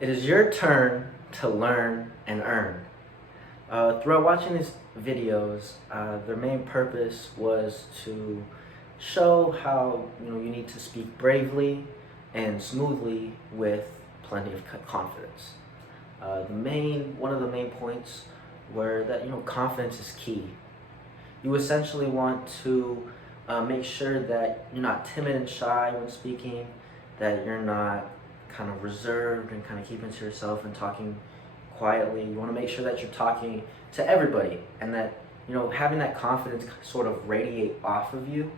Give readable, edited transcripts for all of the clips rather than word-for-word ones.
It is your turn to learn and earn. Throughout watching these videos, their main purpose was to show how you need to speak bravely and smoothly with plenty of confidence. One of the main points were that confidence is key. You essentially want to make sure that you're not timid and shy when speaking, that you're not kind of reserved and kind of keeping to yourself and talking quietly. You want to make sure that you're talking to everybody, and that having that confidence sort of radiate off of you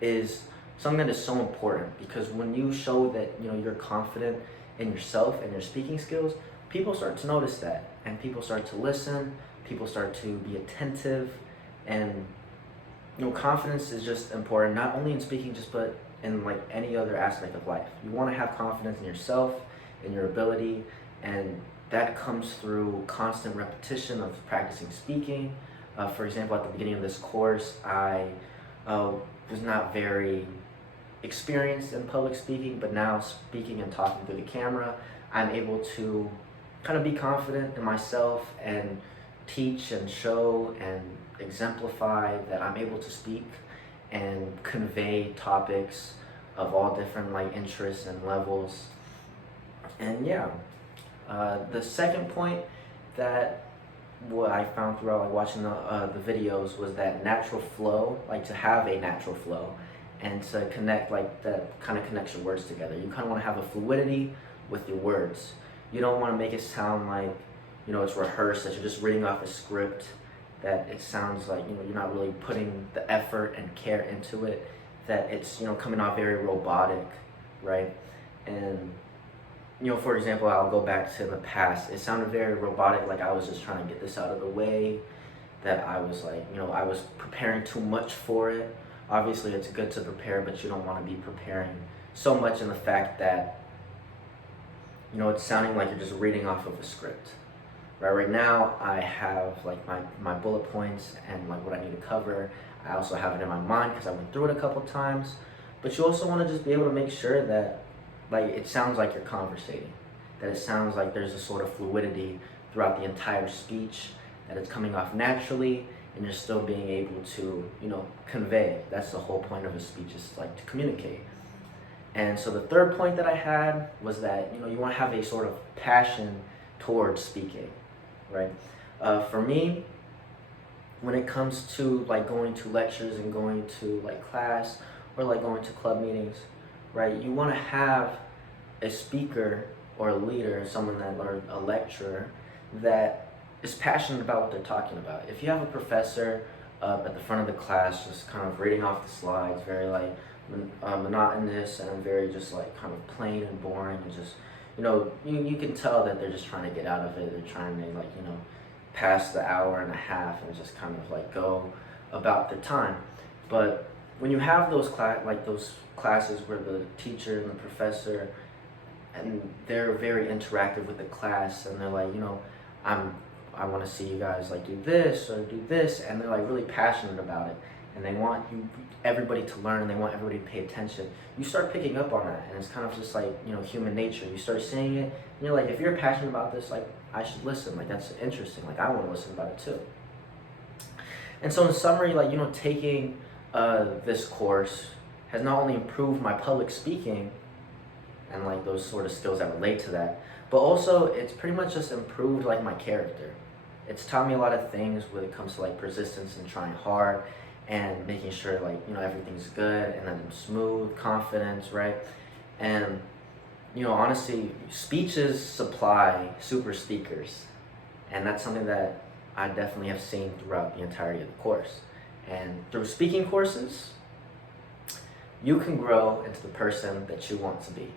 is something that is so important, because when you show that you're confident in yourself and your speaking skills, people start to notice that, and people start to listen, people start to be attentive. And confidence is just important, not only in speaking, just but in like any other aspect of life. You want to have confidence in yourself, in your ability, and that comes through constant repetition of practicing speaking. For example, at the beginning of this course, I was not very experienced in public speaking, but now speaking and talking through the camera, I'm able to kind of be confident in myself and teach and show and exemplify that I'm able to speak and convey topics of all different interests and levels. And the second point that what I found throughout watching the videos was that natural flow, to have a natural flow and to connect, that kind of connects your words together. You kind of want to have a fluidity with your words. You don't want to make it sound like it's rehearsed, that you're just reading off a script, that it sounds like you're not really putting the effort and care into it, that it's coming off very robotic, right? And for example, I'll go back to the past. It sounded very robotic, like I was just trying to get this out of the way, that I was I was preparing too much for it. Obviously it's good to prepare, but you don't want to be preparing so much in the fact that it's sounding like you're just reading off of a script. Right now I have my bullet points and what I need to cover. I also have it in my mind because I went through it a couple times. But you also want to just be able to make sure that it sounds like you're conversating, that it sounds like there's a sort of fluidity throughout the entire speech, that it's coming off naturally and you're still being able to convey. That's the whole point of a speech, is to communicate. And so the third point that I had was that you want to have a sort of passion towards speaking, right? For me, when it comes to going to lectures and going to class, or going to club meetings, right? You want to have a speaker or a leader, someone or a lecturer that is passionate about what they're talking about. If you have a professor at the front of the class just kind of reading off the slides, very monotonous and very just kind of plain and boring, and just you can tell that they're just trying to get out of it. They're trying to pass the hour and a half and just kind of go about their time. But when you have those those classes where the teacher and the professor, and they're very interactive with the class, and they're I want to see you guys do this or do this, and they're really passionate about it, and they want everybody to learn, and they want everybody to pay attention. You start picking up on that, and it's kind of just human nature. You start seeing it, and you're if you're passionate about this, I should listen. That's interesting. I want to listen about it too. And so in summary, taking this course has not only improved my public speaking and those sort of skills that relate to that, but also it's pretty much just improved my character. It's taught me a lot of things when it comes to persistence and trying hard and making sure everything's good and then smooth, confidence, right? And honestly, speeches supply super speakers, and that's something that I definitely have seen throughout the entirety of the course. And through speaking courses, you can grow into the person that you want to be.